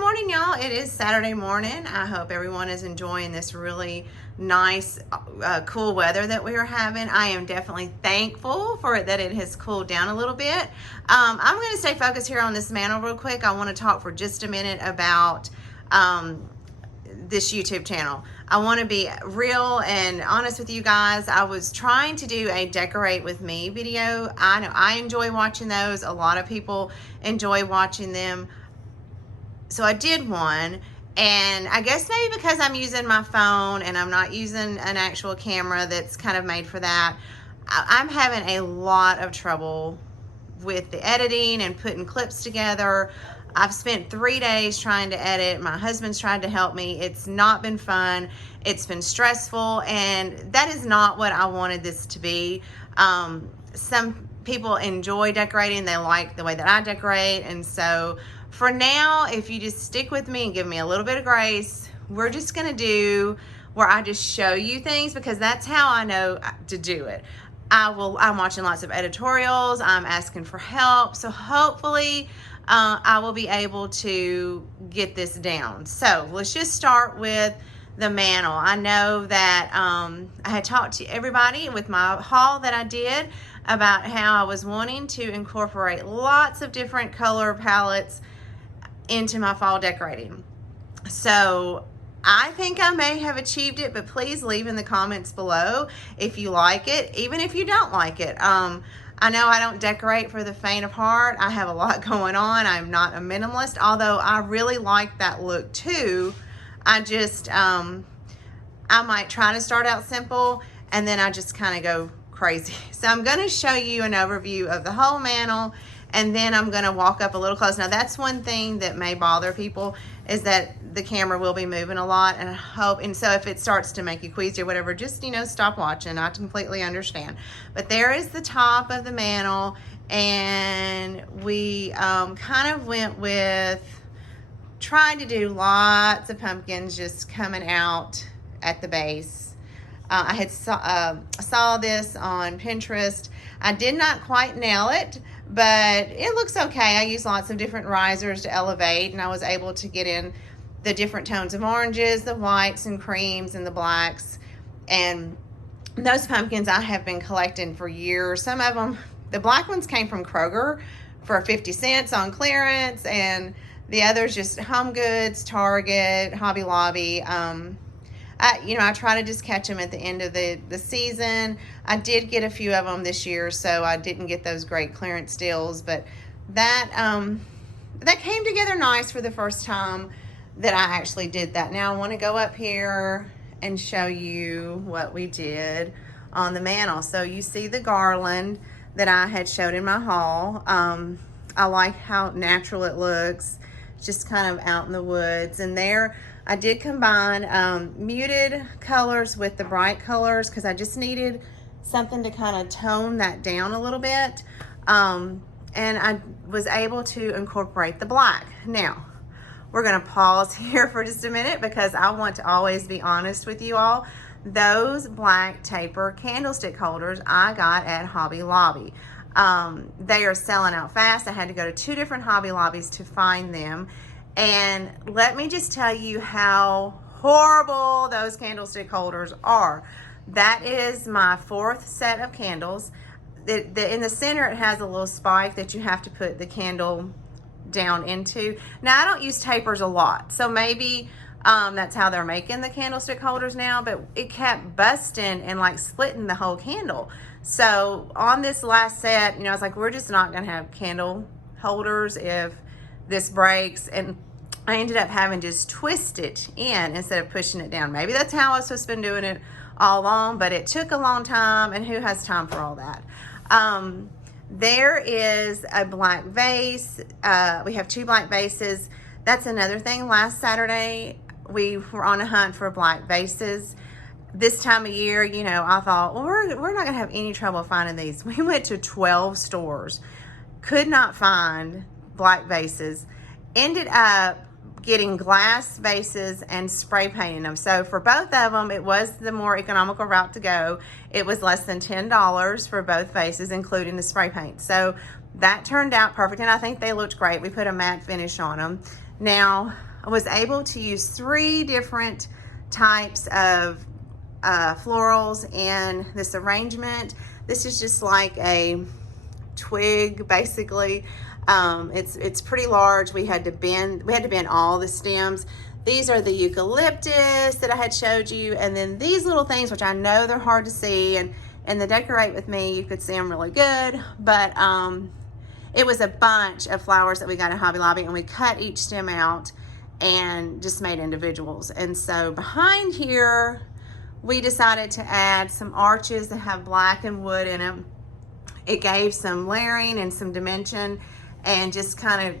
Good morning, y'all. It is Saturday morning. I hope everyone is enjoying this really nice, cool weather that we are having. I am definitely thankful for it that it has cooled down a little bit. I'm going to stay focused here on this mantle real quick. I want to talk for just a minute about this YouTube channel. I want to be real and honest with you guys. I was trying to do a decorate with me video. I know I enjoy watching those. A lot of people enjoy watching them. So I did one, and I guess maybe because I'm using my phone and I'm not using an actual camera that's kind of made for that, I'm having a lot of trouble with the editing and putting clips together. I've spent 3 days trying to edit. My husband's tried to help me. It's not been fun. It's been stressful, and that is not what I wanted this to be. Some people enjoy decorating. They like the way that I decorate, and so for now, if you just stick with me and give me a little bit of grace, we're just gonna do where I just show you things, because that's how I know to do it. I'm watching lots of editorials. I'm asking for help. So hopefully I will be able to get this down. So let's just start with the mantle. I know that I had talked to everybody with my haul that I did about how I was wanting to incorporate lots of different color palettes into my fall decorating. So I think I may have achieved it, but please leave in the comments below if you like it, even if you don't like it. I know I don't decorate for the faint of heart. I have a lot going on. I'm not a minimalist, although I really like that look too. I just, I might try to start out simple and then I just kind of go crazy. So I'm going to show you an overview of the whole mantle, and then I'm going to walk up a little close. Now that's one thing that may bother people, is that the camera will be moving a lot, and I hope, and so if it starts to make you queasy or whatever, just, you know, stop watching. I completely understand. But there is the top of the mantle, and we kind of went with trying to do lots of pumpkins just coming out at the base. I had saw this on Pinterest. I did not quite nail it, but it looks okay. I used lots of different risers to elevate, and I was able to get in the different tones of oranges, the whites and creams and the blacks. And those pumpkins I have been collecting for years. Some of them, the black ones came from Kroger for 50 cents on clearance, and the others just Home Goods, Target, Hobby Lobby. I try to just catch them at the end of the season. I did get a few of them this year, so I didn't get those great clearance deals, but that came together nice for the first time that I actually did that. Now I want to go up here and show you what we did on the mantle. So you see the garland that I had showed in my haul. I like how natural it looks, just kind of out in the woods. And there I did combine muted colors with the bright colors, because I just needed something to kind of tone that down a little bit. And I was able to incorporate the black. Now, we're gonna pause here for just a minute, because I want to always be honest with you all. Those black taper candlestick holders I got at Hobby Lobby. They are selling out fast. I had to go to 2 different Hobby Lobbies to find them. And let me just tell you how horrible those candlestick holders are. That is my 4th set of candles. In the center, it has a little spike that you have to put the candle down into. Now, I don't use tapers a lot, so maybe that's how they're making the candlestick holders now, but it kept busting and like splitting the whole candle. So on this last set, I was like, we're just not gonna have candle holders if this breaks, and I ended up having to just twist it in instead of pushing it down. Maybe that's how I was supposed to been doing it all along, but it took a long time, and who has time for all that? There is a black vase. We have 2 black vases. That's another thing. Last Saturday, we were on a hunt for black vases. This time of year, I thought, well, we're not gonna have any trouble finding these. We went to 12 stores, could not find black vases, ended up getting glass vases and spray painting them. So for both of them, it was the more economical route to go. It was less than $10 for both vases, including the spray paint. So that turned out perfect, and I think they looked great. We put a matte finish on them. Now, was able to use 3 different types of florals in this arrangement. This is just like a twig, basically. It's pretty large. We had to bend all the stems. These are the eucalyptus that I had showed you, and then these little things, which I know they're hard to see, and in the Decorate With Me you could see them really good, but it was a bunch of flowers that we got at Hobby Lobby, and we cut each stem out and just made individuals. And so behind here we decided to add some arches that have black and wood in them. It gave some layering and some dimension, and just kind of,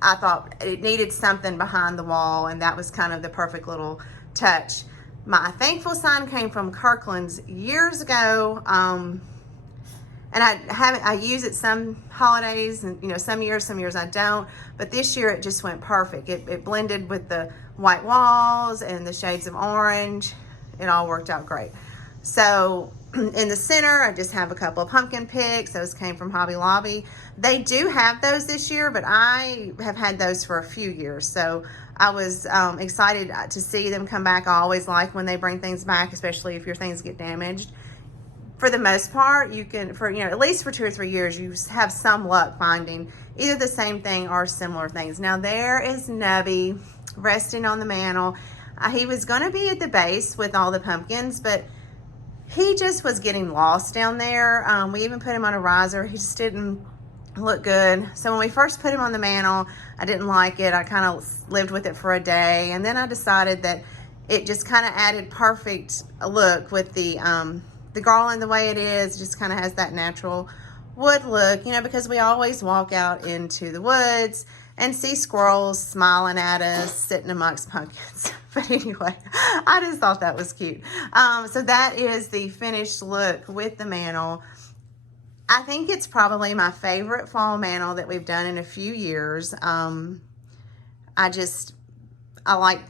I thought it needed something behind the wall, and that was kind of the perfect little touch. My thankful sign came from Kirkland's years ago, and I use it some holidays, and some years I don't, but this year it just went perfect. It blended with the white walls and the shades of orange. It all worked out great. So in the center, I just have a couple of pumpkin picks. Those came from Hobby Lobby. They do have those this year, but I have had those for a few years. So I was excited to see them come back. I always like when they bring things back, especially if your things get damaged. For the most part, you can, at least for 2 or 3 years, you have some luck finding either the same thing or similar things. Now there is Nubby resting on the mantle. He was going to be at the base with all the pumpkins, but he just was getting lost down there. We even put him on a riser. He just didn't look good. So when we first put him on the mantle, I didn't like it. I kind of lived with it for a day, and then I decided that it just kind of added perfect look with the garland the way it is. Just kind of has that natural wood look, because we always walk out into the woods and see squirrels smiling at us sitting amongst pumpkins. But anyway, I just thought that was cute. So that is the finished look with the mantle. I think it's probably my favorite fall mantle that we've done in a few years. I like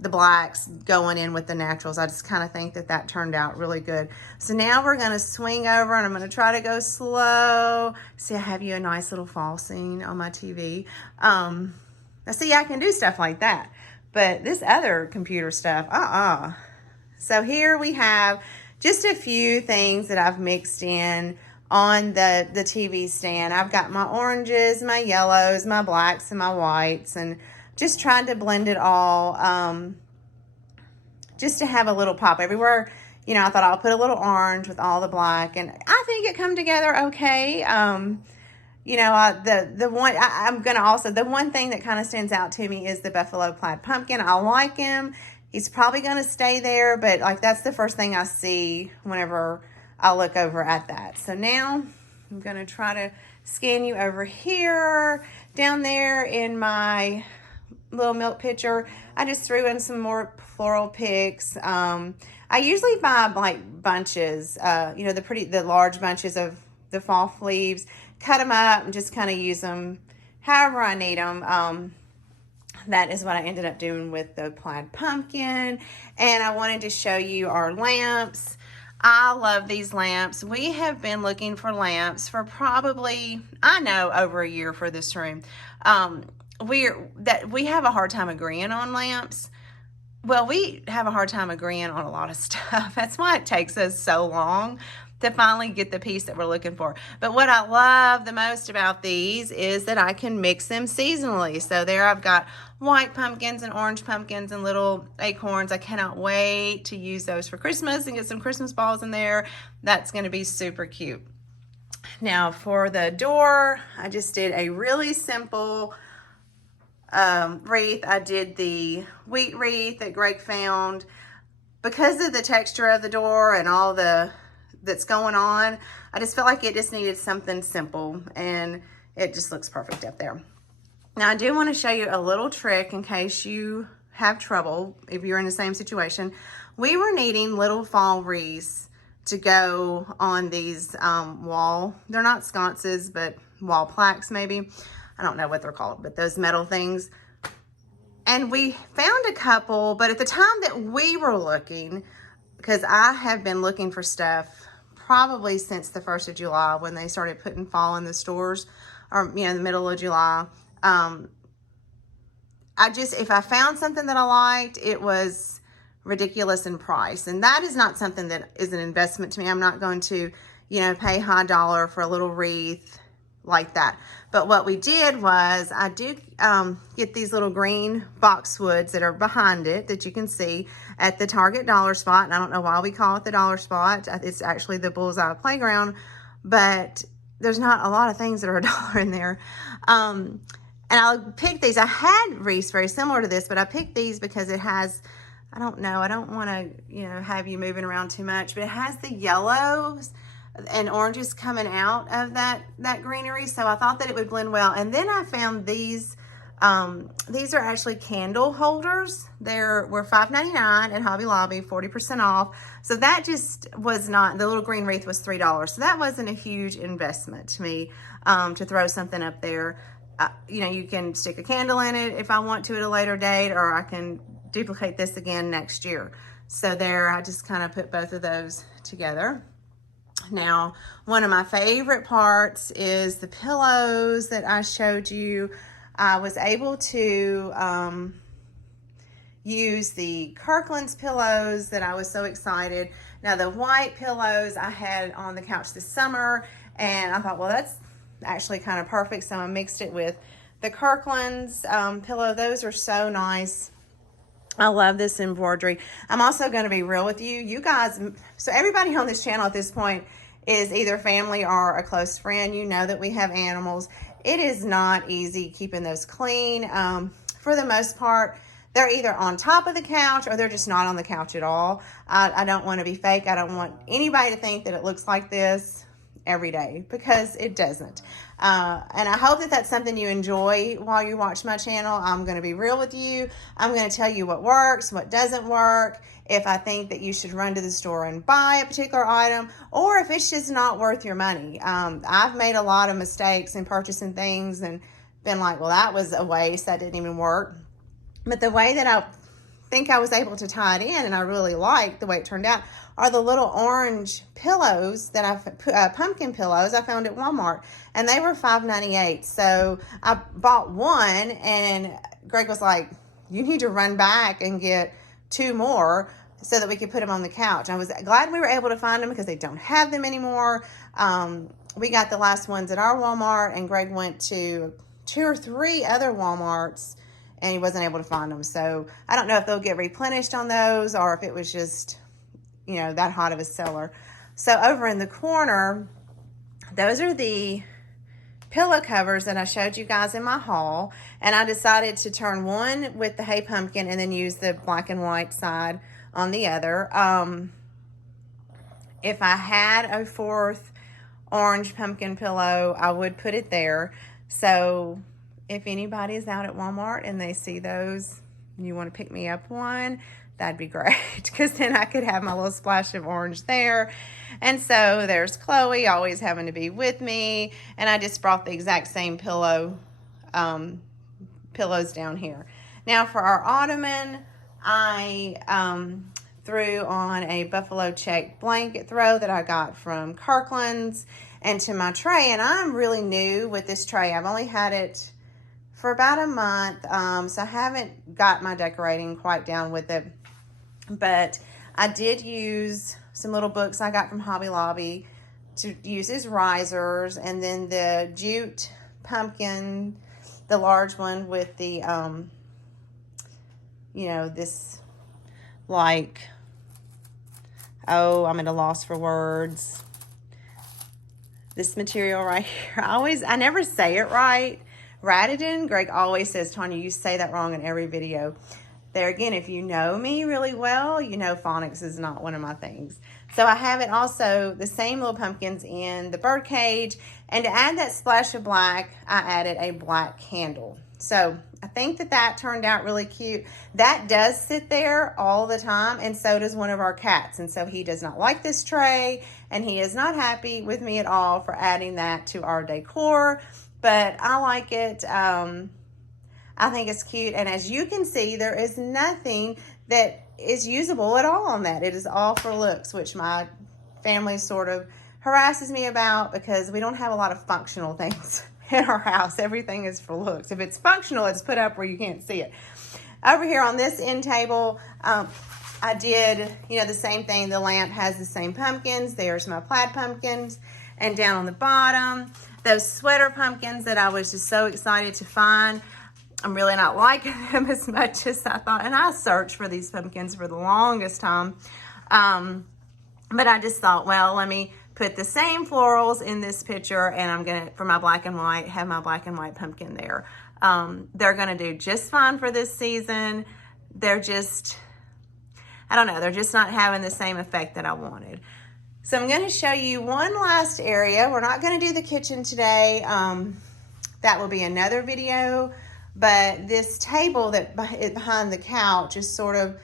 the blacks going in with the naturals. I just kind of think that turned out really good. So now we're going to swing over, and I'm going to try to go slow. See, I have you a nice little fall scene on my TV. Now see, I can do stuff like that, but this other computer stuff, So here we have just a few things that I've mixed in on the TV stand. I've got my oranges, my yellows, my blacks, and my whites, and just trying to blend it all, just to have a little pop everywhere. I thought I'll put a little orange with all the black, and I think it come together okay. The one thing that kind of stands out to me is the buffalo plaid pumpkin. I like him. He's probably going to stay there, but that's the first thing I see whenever I look over at that. So now I'm going to try to scan you over here. Down there in my little milk pitcher, I just threw in some more floral picks. I usually buy bunches, the large bunches of the fall leaves, cut them up and just kind of use them however I need them. That is what I ended up doing with the plaid pumpkin. And I wanted to show you our lamps. I love these lamps. We have been looking for lamps for probably, over a year for this room. We have a hard time agreeing on lamps. Well, we have a hard time agreeing on a lot of stuff. That's why it takes us so long to finally get the piece that we're looking for. But what I love the most about these is that I can mix them seasonally. So there I've got white pumpkins and orange pumpkins and little acorns. I cannot wait to use those for Christmas and get some Christmas balls in there. That's going to be super cute. Now for the door, I just did a really simple wreath. I did the wheat wreath that Greg found. Because of the texture of the door and all that's going on, I just felt like it just needed something simple, and it just looks perfect up there. Now I do want to show you a little trick in case you have trouble if you're in the same situation. We were needing little fall wreaths to go on these wall, they're not sconces, but wall plaques maybe. I don't know what they're called, but those metal things. And we found a couple, but at the time that we were looking, because I have been looking for stuff probably since the 1st of July when they started putting fall in the stores, or in the middle of July. I if I found something that I liked, it was ridiculous in price. And that is not something that is an investment to me. I'm not going to, you know, pay high dollar for a little wreath like that. But what we did was, I do get these little green boxwoods that are behind it that you can see at the Target dollar spot. And I don't know why we call it the dollar spot. It's actually the Bullseye Playground, but there's not a lot of things that are $1 in there. And I picked these. I had wreaths very similar to this, but I picked these because it has, I don't know, I don't want to, you know, have you moving around too much, but it has the yellows and oranges coming out of that greenery. So I thought that it would blend well. And then I found these are actually candle holders. Were $5.99 at Hobby Lobby, 40% off. So that just was not, the little green wreath was $3. So that wasn't a huge investment to me, to throw something up there. You know, you can stick a candle in it if I want to at a later date, or I can duplicate this again next year. So there, I just kind of put both of those together. Now, one of my favorite parts is the pillows that I showed you. I was able to use the Kirkland's pillows that I was so excited. Now, the white pillows I had on the couch this summer, and I thought, well, that's actually kind of perfect. So I mixed it with the Kirkland's pillow. Those are so nice. I love this embroidery. I'm also going to be real with you. You guys, so everybody on this channel at this point is either family or a close friend. You know that we have animals. It is not easy keeping those clean. For the most part, they're either on top of the couch or they're just not on the couch at all. I don't want to be fake. I don't want anybody to think that it looks like this every day, because it doesn't. And I hope that that's something you enjoy while you watch my channel. I'm going to be real with you. I'm going to tell you what works, what doesn't work, if I think that you should run to the store and buy a particular item, or if it's just not worth your money. I've made a lot of mistakes in purchasing things and been like, well, that was a waste. That didn't even work. But the way that I think I was able to tie it in, and I really like the way it turned out, are the little orange pillows that pumpkin pillows I found at Walmart, and they were $5.98. So I bought one, and Greg was like, you need to run back and get 2 more so that we could put them on the couch. I was glad we were able to find them because they don't have them anymore. We got the last ones at our Walmart, and Greg went to 2 or 3 other Walmarts, and he wasn't able to find them. So I don't know if they'll get replenished on those, or if it was just, you know, that hot of a seller. So over in the corner, those are the pillow covers that I showed you guys in my haul. And I decided to turn one with the Hey Pumpkin and then use the black and white side on the other. If I had a 4th orange pumpkin pillow, I would put it there. So if anybody's out at Walmart and they see those and you want to pick me up one, that'd be great, because then I could have my little splash of orange there. And so there's Chloe always having to be with me, and I just brought the exact same pillows down here. Now for our Ottoman, I threw on a buffalo check blanket throw that I got from Kirkland's into my tray, and I'm really new with this tray. I've only had it for about a month, so I haven't got my decorating quite down with it. But I did use some little books I got from Hobby Lobby to use as risers, and then the jute pumpkin, the large one with the, you know, this, like, oh, I'm at a loss for words. This material right here, I never say it right. Ratadin, Greg always says, Tanya, you say that wrong in every video. There again, if you know me really well, you know phonics is not one of my things. So I have it also, the same little pumpkins in the bird cage. And to add that splash of black, I added a black candle. So I think that that turned out really cute. That does sit there all the time, and so does one of our cats. And so he does not like this tray, and he is not happy with me at all for adding that to our decor. But I like it. I think it's cute. And as you can see, there is nothing that is usable at all on that. It is all for looks, which my family sort of harasses me about because we don't have a lot of functional things in our house. Everything is for looks. If it's functional, it's put up where you can't see it. Over here on this end table, I did, the same thing. The lamp has the same pumpkins. There's my plaid pumpkins. And down on the bottom, those sweater pumpkins that I was just so excited to find. I'm really not liking them as much as I thought. And I searched for these pumpkins for the longest time. But I just thought, well, let me put the same florals in this picture, and I'm gonna, for my black and white, have my black and white pumpkin there. They're gonna do just fine for this season. They're just, I don't know, they're just not having the same effect that I wanted. So I'm gonna show you one last area. We're not gonna do the kitchen today. That will be another video, but this table that behind the couch is sort of,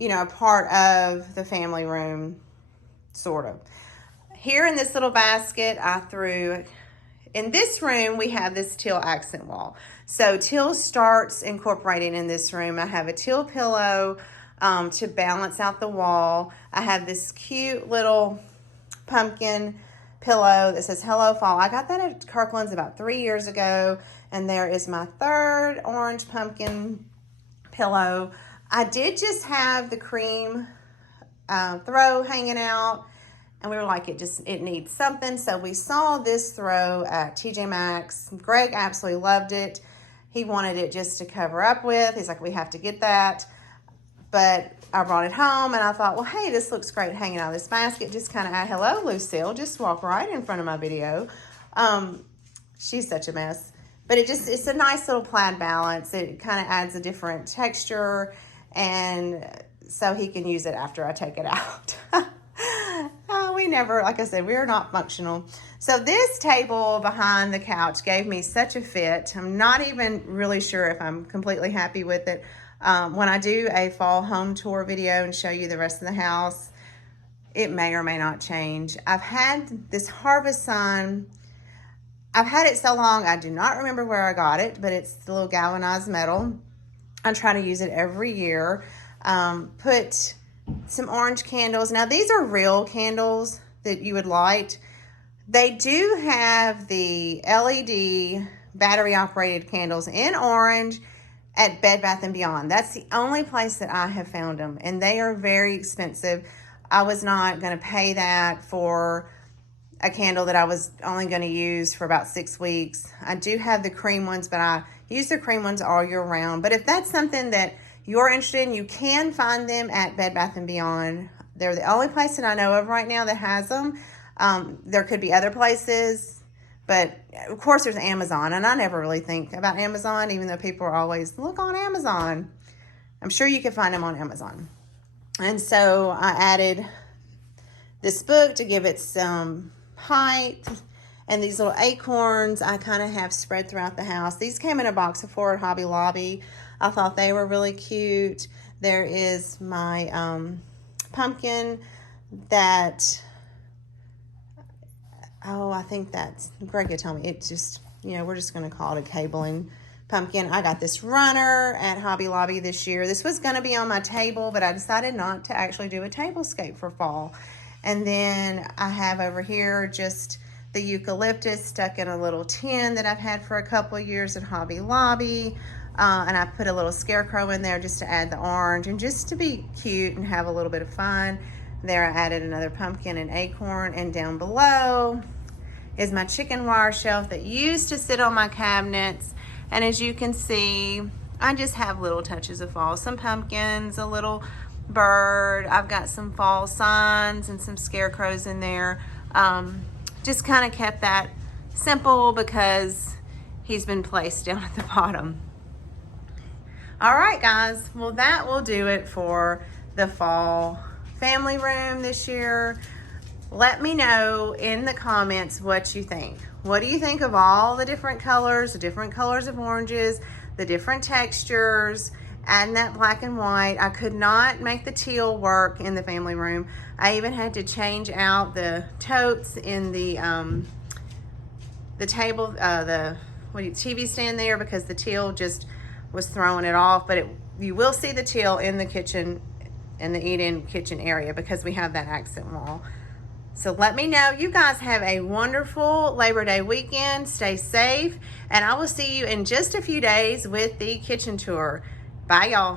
a part of the family room, sort of. Here in this little basket, I threw, in this room, we have this teal accent wall. So teal starts incorporating in this room. I have a teal pillow to balance out the wall. I have this cute little pumpkin pillow that says Hello Fall. I got that at Kirkland's about 3 years ago. And there is my third orange pumpkin pillow. I did just have the cream throw hanging out, and we were like, it needs something. So we saw this throw at TJ Maxx. Greg absolutely loved it. He wanted it just to cover up with. He's like, we have to get that. But I brought it home, and I thought, well, hey, this looks great hanging out of this basket. Just kind of add, hello, Lucille. Just walk right in front of my video. She's such a mess. But it's a nice little plaid balance. It kind of adds a different texture, and so he can use it after I take it out. We never, like I said, we're not functional. So this table behind the couch gave me such a fit. I'm not even really sure if I'm completely happy with it. When I do a fall home tour video and show you the rest of the house, it may or may not change. I've had this harvest sign. I've had it so long, I do not remember where I got it, but it's the little galvanized metal. I try to use it every year. Put some orange candles. Now, these are real candles that you would light. They do have the LED battery-operated candles in orange at Bed Bath & Beyond. That's the only place that I have found them, and they are very expensive. I was not going to pay that for a candle that I was only going to use for about 6 weeks. I do have the cream ones, but I use the cream ones all year round. But if that's something that you're interested in, you can find them at Bed Bath & Beyond. They're the only place that I know of right now that has them. There could be other places, but of course there's Amazon, and I never really think about Amazon, even though people are always, look on Amazon. I'm sure you can find them on Amazon. And so I added this book to give it some height, and these little acorns I kind of have spread throughout the house. These came in a box of 4 at Hobby Lobby. I thought they were really cute. There is my pumpkin that, I think that's, Greg had told me, it just, we're just going to call it a cabling pumpkin. I got this runner at Hobby Lobby this year. This was going to be on my table, but I decided not to actually do a tablescape for fall. And then I have over here just the eucalyptus stuck in a little tin that I've had for a couple of years at Hobby Lobby. And I put a little scarecrow in there just to add the orange and just to be cute and have a little bit of fun. There I added another pumpkin and acorn, and down below is my chicken wire shelf that used to sit on my cabinets. And as you can see, I just have little touches of fall. Some pumpkins, a little bird. I've got some fall signs and some scarecrows in there. Just kind of kept that simple because he's been placed down at the bottom. All right, guys. Well, that will do it for the fall family room this year. Let me know in the comments what you think. What do you think of all the different colors of oranges, the different textures, adding that black and white? I could not make the teal work in the family room. I even had to change out the totes in the table, the TV stand there, because the teal just was throwing it off. But you will see the teal in the kitchen, in the eat-in kitchen area, because we have that accent wall. So let me know. You guys have a wonderful Labor Day weekend. Stay safe, and I will see you in just a few days with the kitchen tour. Bye, y'all.